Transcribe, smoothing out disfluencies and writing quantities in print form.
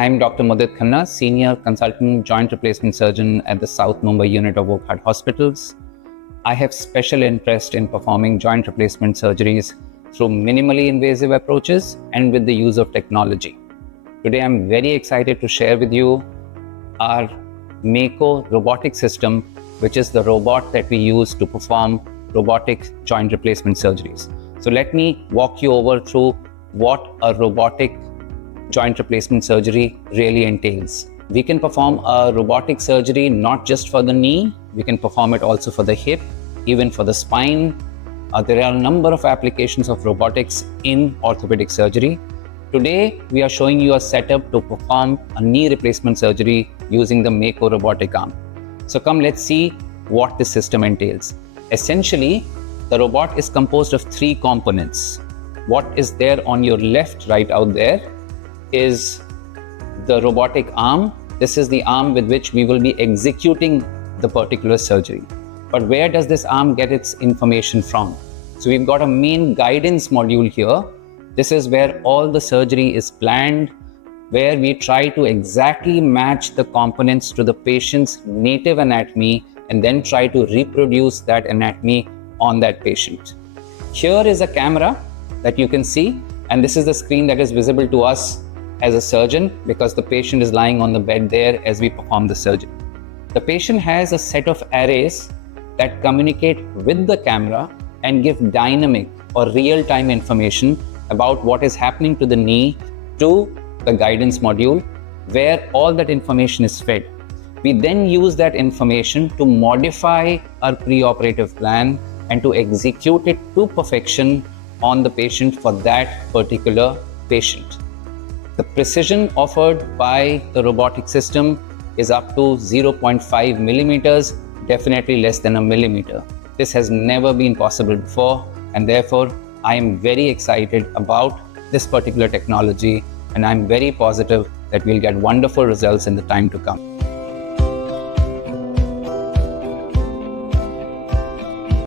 I'm Dr. Mudit Khanna, Senior Consultant Joint Replacement Surgeon at the South Mumbai unit of Wockhardt Hospitals. I have special interest in performing joint replacement surgeries through minimally invasive approaches and with the use of technology. Today, I'm very excited to share with you our Mako robotic system, which is the robot that we use to perform robotic joint replacement surgeries. So let me walk you over through what a robotic joint replacement surgery really entails. We can perform a robotic surgery not just for the knee, we can perform it also for the hip, even for the spine. There are a number of applications of robotics in orthopedic surgery. Today, we are showing you a setup to perform a knee replacement surgery using the Mako Robotic-Arm. So come, let's see what this system entails. Essentially, the robot is composed of three components. What is there on your left right out there is the robotic arm. This is the arm with which we will be executing the particular surgery. But where does this arm get its information from? So we've got a main guidance module here. This is where all the surgery is planned, where we try to exactly match the components to the patient's native anatomy and then try to reproduce that anatomy on that patient. Here is a camera that you can see, and this is the screen that is visible to us as a surgeon because the patient is lying on the bed there as we perform the surgery. The patient has a set of arrays that communicate with the camera and give dynamic or real-time information about what is happening to the knee to the guidance module, where all that information is fed. We then use that information to modify our preoperative plan and to execute it to perfection on the patient for that particular patient. The precision offered by the robotic system is up to 0.5 millimeters, definitely less than a millimeter. This has never been possible before, and therefore I am very excited about this particular technology, and I'm very positive that we'll get wonderful results in the time to come.